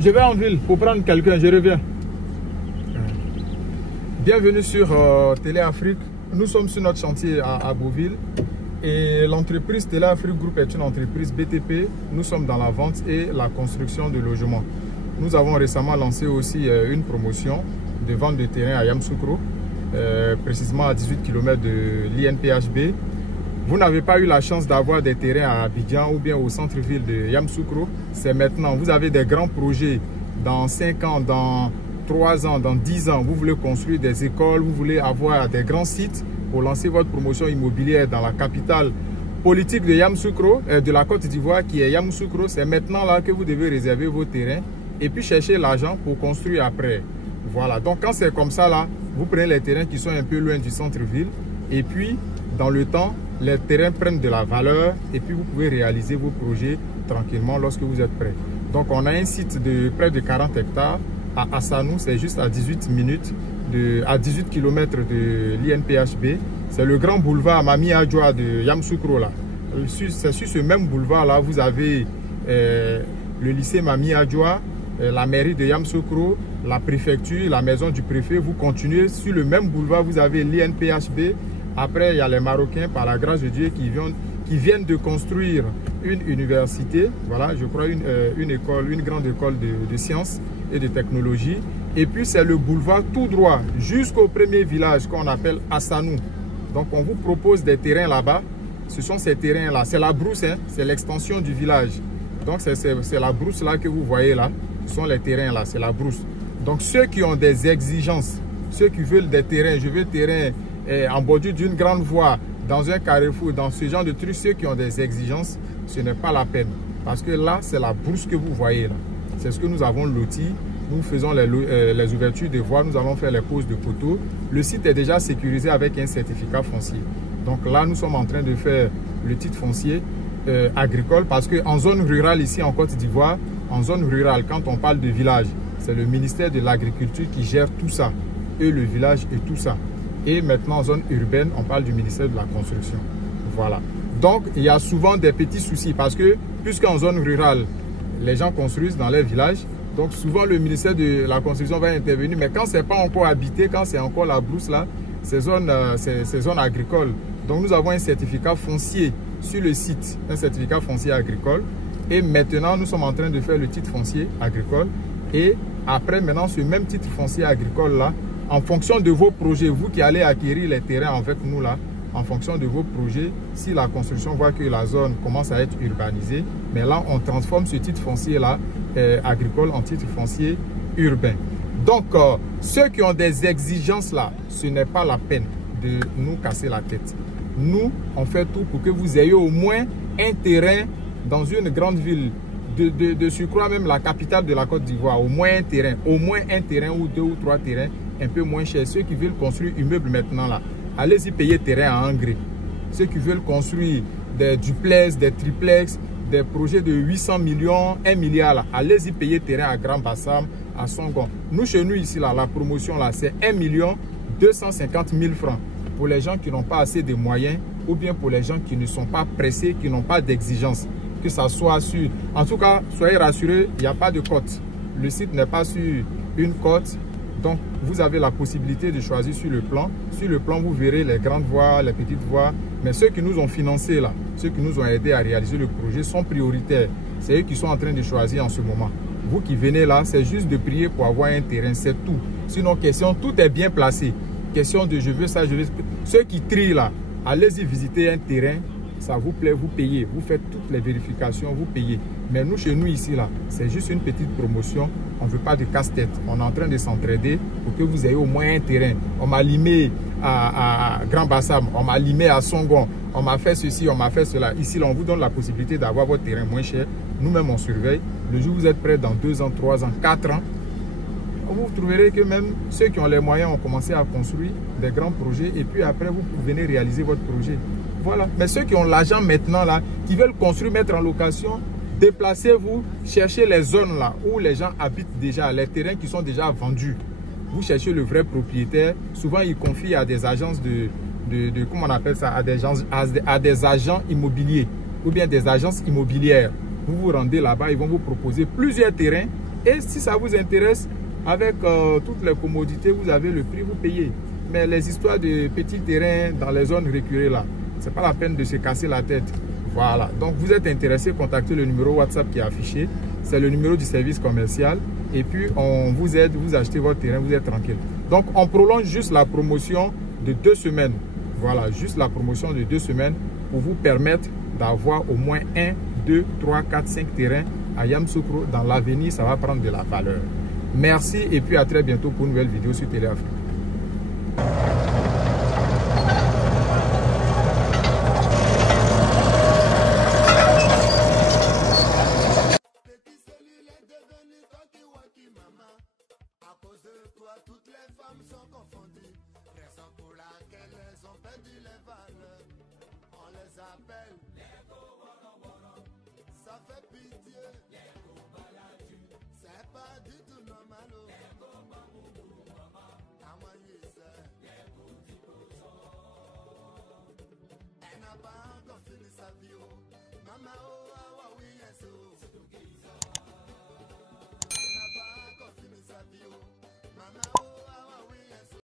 Je vais en ville pour prendre quelqu'un, je reviens. Bienvenue sur Télé Afrique. Nous sommes sur notre chantier à Beauville. Et l'entreprise Télé Afrique Group est une entreprise BTP. Nous sommes dans la vente et la construction de logements. Nous avons récemment lancé aussi une promotion de vente de terrain à Yamoussoukro, précisément à 18 km de l'INPHB. Vous n'avez pas eu la chance d'avoir des terrains à Abidjan ou bien au centre-ville de Yamoussoukro. C'est maintenant. Vous avez des grands projets dans 5 ans, dans 3 ans, dans 10 ans. Vous voulez construire des écoles, vous voulez avoir des grands sites pour lancer votre promotion immobilière dans la capitale politique de Yamoussoukro, de la Côte d'Ivoire qui est Yamoussoukro. C'est maintenant là que vous devez réserver vos terrains et puis chercher l'argent pour construire après. Voilà. Donc quand c'est comme ça là, vous prenez les terrains qui sont un peu loin du centre-ville et puis dans le temps, les terrains prennent de la valeur et puis vous pouvez réaliser vos projets tranquillement lorsque vous êtes prêt. Donc on a un site de près de 40 hectares à Assanou, c'est juste à 18 minutes, à 18 km de l'INPHB. C'est le grand boulevard Mami Adjoa de Yamoussoukro là. C'est sur ce même boulevard là, vous avez le lycée Mami Adjoa, la mairie de Yamoussoukro, la préfecture, la maison du préfet. Vous continuez sur le même boulevard, vous avez l'INPHB. Après, il y a les Marocains, par la grâce de Dieu, qui viennent de construire une université. Voilà, je crois une école, une grande école de sciences et de technologie. Et puis, c'est le boulevard tout droit jusqu'au premier village qu'on appelle Assanou. Donc, on vous propose des terrains là-bas. Ce sont ces terrains-là. C'est la brousse, hein, c'est l'extension du village. Donc, c'est la brousse là que vous voyez là. Ce sont les terrains là, c'est la brousse. Donc, ceux qui ont des exigences, ceux qui veulent des terrains, je veux terrain en bordure d'une grande voie, dans un carrefour, dans ce genre de trucs, ceux qui ont des exigences, ce n'est pas la peine. Parce que là, c'est la brousse que vous voyez là. C'est ce que nous avons loti. Nous faisons les ouvertures de voies, nous allons faire les poses de poteaux. Le site est déjà sécurisé avec un certificat foncier. Donc là, nous sommes en train de faire le titre foncier agricole parce qu'en zone rurale ici en Côte d'Ivoire, en zone rurale, quand on parle de village, c'est le ministère de l'Agriculture qui gère tout ça. Et le village et tout ça. Et maintenant, en zone urbaine, on parle du ministère de la Construction. Voilà. Donc, il y a souvent des petits soucis parce que, puisqu'en zone rurale, les gens construisent dans les villages, donc souvent le ministère de la Construction va intervenir. Mais quand ce n'est pas encore habité, quand c'est encore la brousse là, c'est zone agricole. Donc, nous avons un certificat foncier sur le site, un certificat foncier agricole. Et maintenant, nous sommes en train de faire le titre foncier agricole. Et après, maintenant, ce même titre foncier agricole là, en fonction de vos projets, vous qui allez acquérir les terrains avec nous là, en fonction de vos projets, si la construction voit que la zone commence à être urbanisée, mais là, on transforme ce titre foncier là, agricole en titre foncier urbain. Donc, ceux qui ont des exigences là, ce n'est pas la peine de nous casser la tête. Nous, on fait tout pour que vous ayez au moins un terrain dans une grande ville, de surcroît même la capitale de la Côte d'Ivoire, au moins un terrain ou 2 ou 3 terrains, un peu moins cher. Ceux qui veulent construire immeubles maintenant là, allez-y payer terrain à engrais. Ceux qui veulent construire des duplex, des triplex, des projets de 800 millions, 1 milliard là, allez-y payer terrain à Grand Bassam, à Songon. Nous, chez nous ici là, la promotion là, c'est 1 250 000 francs pour les gens qui n'ont pas assez de moyens ou bien pour les gens qui ne sont pas pressés, qui n'ont pas d'exigence. Que ça soit sur... En tout cas, soyez rassurés, il n'y a pas de cote. Le site n'est pas sur une cote. Donc, vous avez la possibilité de choisir sur le plan. Sur le plan, vous verrez les grandes voies, les petites voies. Mais ceux qui nous ont financés là, ceux qui nous ont aidés à réaliser le projet sont prioritaires. C'est eux qui sont en train de choisir en ce moment. Vous qui venez là, c'est juste de prier pour avoir un terrain, c'est tout. Sinon, question, tout est bien placé. Question de je veux ça, je veux... Ceux qui trient là, allez-y visiter un terrain. Ça vous plaît, vous payez. Vous faites toutes les vérifications, vous payez. Mais nous, chez nous ici, là, c'est juste une petite promotion. On ne veut pas de casse-tête. On est en train de s'entraider pour que vous ayez au moins un terrain. On m'a limé à Grand Bassam, on m'a limé à Songon, on m'a fait ceci, on m'a fait cela. Ici, là, on vous donne la possibilité d'avoir votre terrain moins cher. Nous-mêmes, on surveille. Le jour où vous êtes prêt, dans 2 ans, 3 ans, 4 ans, vous trouverez que même ceux qui ont les moyens ont commencé à construire des grands projets. Et puis après, vous venez réaliser votre projet. Voilà. Mais ceux qui ont l'argent maintenant, là, qui veulent construire, mettre en location, déplacez-vous, cherchez les zones là où les gens habitent déjà, les terrains qui sont déjà vendus. Vous cherchez le vrai propriétaire. Souvent, ils confient à des agences comment on appelle ça, à des agents immobiliers ou bien des agences immobilières. Vous vous rendez là-bas, ils vont vous proposer plusieurs terrains Et si ça vous intéresse, avec toutes les commodités, vous avez le prix, vous payez. Mais les histoires de petits terrains dans les zones reculées là, c'est pas la peine de se casser la tête. Voilà, donc vous êtes intéressé, contactez le numéro WhatsApp qui est affiché. C'est le numéro du service commercial. Et puis on vous aide, vous achetez votre terrain, vous êtes tranquille. Donc on prolonge juste la promotion de 2 semaines. Voilà, juste la promotion de 2 semaines pour vous permettre d'avoir au moins 1, 2, 3, 4, 5 terrains à Yamoussoukro. Dans l'avenir, ça va prendre de la valeur. Merci et puis à très bientôt pour une nouvelle vidéo sur Téléafrique. Toutes les femmes sont confondues, raison pour laquelle elles ont perdu les valeurs. On les appelle